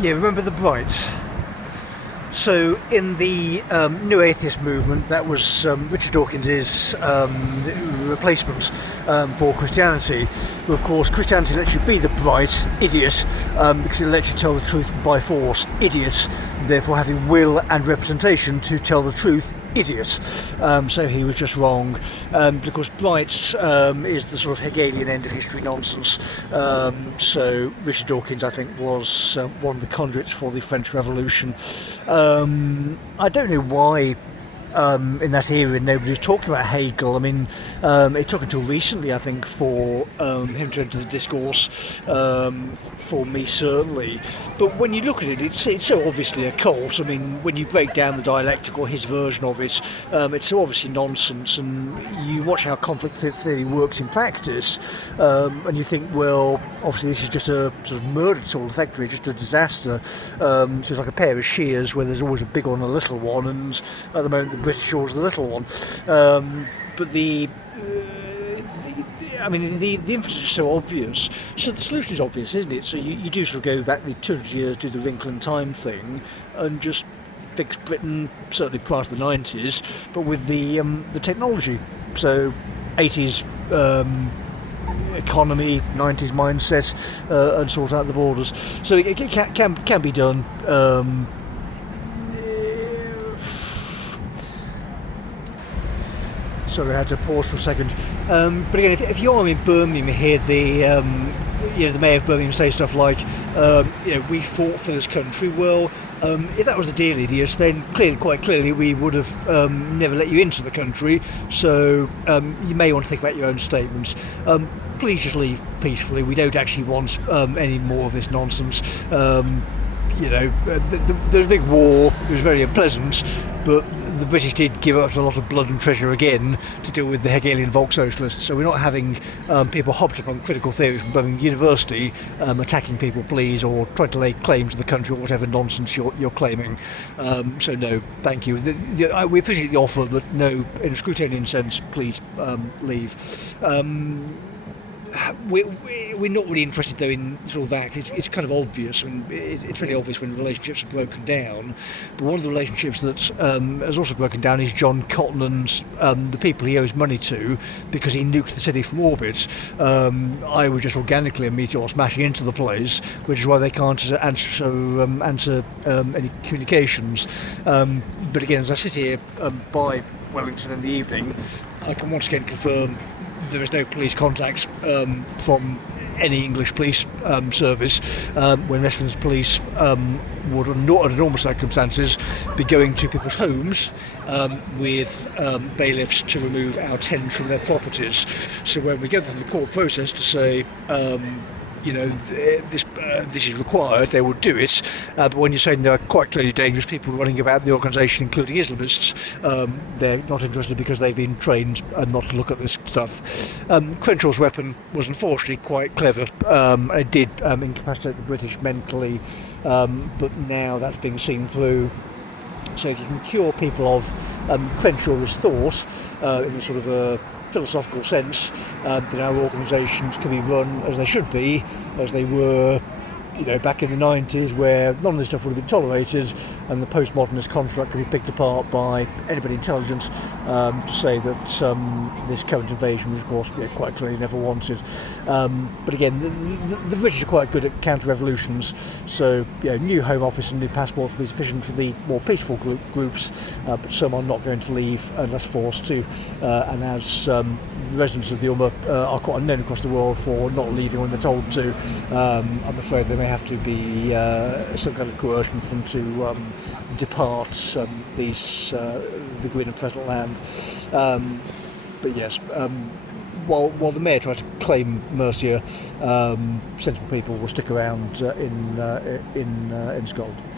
Yeah, remember the Brights? So, in the New Atheist movement, that was Richard Dawkins's replacement for Christianity. But of course, Christianity lets you be the bright idiot because it lets you tell the truth by force, idiot. Therefore, having will and representation to tell the truth, idiot. So he was just wrong. Because Brights is the sort of Hegelian end of history nonsense. So Richard Dawkins, I think, was one of the conduits for the French Revolution. I don't know why in that era nobody was talking about Hegel. I mean, it took until recently, I think, for him to enter the discourse, for me certainly. But when you look at it, it's so obviously a cult. I mean, when you break down the dialectic or his version of it, it's so obviously nonsense, and you watch how conflict theory works in practice, and you think, well, obviously this is just a sort of murdered sort of factory, just a disaster. So it's like a pair of shears where there's always a big one and a little one, and at the moment the British Shores the little one. But the inference is so obvious. So the solution is obvious, isn't it? So you do sort of go back the 200 years, do the wrinkle in time thing, and just fix Britain, certainly prior to the 90s, but with the technology. So 80s economy, 90s mindset, and sort out the borders. So it can be done. Sorry, I had to pause for a second. But again, if you're in Birmingham, you hear the Mayor of Birmingham say stuff like, we fought for this country. Well, if that was the deal, idiots, then quite clearly, we would have never let you into the country. So you may want to think about your own statements. Please just leave peacefully. We don't actually want any more of this nonsense. There was a big war. It was very unpleasant, but the British did give up a lot of blood and treasure again to deal with the Hegelian Volkssocialists. So we're not having people hopped up on critical theory from Birmingham University attacking people, please, or trying to lay claim to the country or whatever nonsense you're claiming. So no, thank you. We appreciate the offer, but no, in a Scrutinian sense, please leave. We're not really interested though in sort of that. It's kind of obvious. I mean, it's really obvious when relationships are broken down. But one of the relationships that has also broken down is John Cotton and the people he owes money to because he nuked the city from orbit. I was just organically a meteor smashing into the place, which is why they can't answer any communications. But again, as I sit here by Wellington in the evening, I can once again confirm there is no police contacts from any English police service when Westminster Police would, under normal circumstances, be going to people's homes with bailiffs to remove our tenants from their properties. So when we go through the court process to say, this is required, they will do it. But when you're saying there are quite clearly dangerous people running about the organisation, including Islamists, they're not interested because they've been trained not to look at this stuff. Crenshaw's weapon was unfortunately quite clever. It did incapacitate the British mentally, but now that's being seen through. So if you can cure people of Crenshaw's thought in a sort of a philosophical sense, that our organisations can be run as they should be, as they were, back in the 90s, where none of this stuff would have been tolerated, and the postmodernist construct can be picked apart by anybody intelligent to say that this current invasion was, of course, quite clearly never wanted. But again, the British are quite good at counter-revolutions, so new Home Office and new passports will be sufficient for the more peaceful groups, but some are not going to leave unless forced to, and as residents of the Umma are quite unknown across the world for not leaving when they're told to, I'm afraid there may have to be some kind of coercion for them to depart the green and pleasant land. But yes, while the Mayor tries to claim Mercia, sensible people will stick around in Scotland.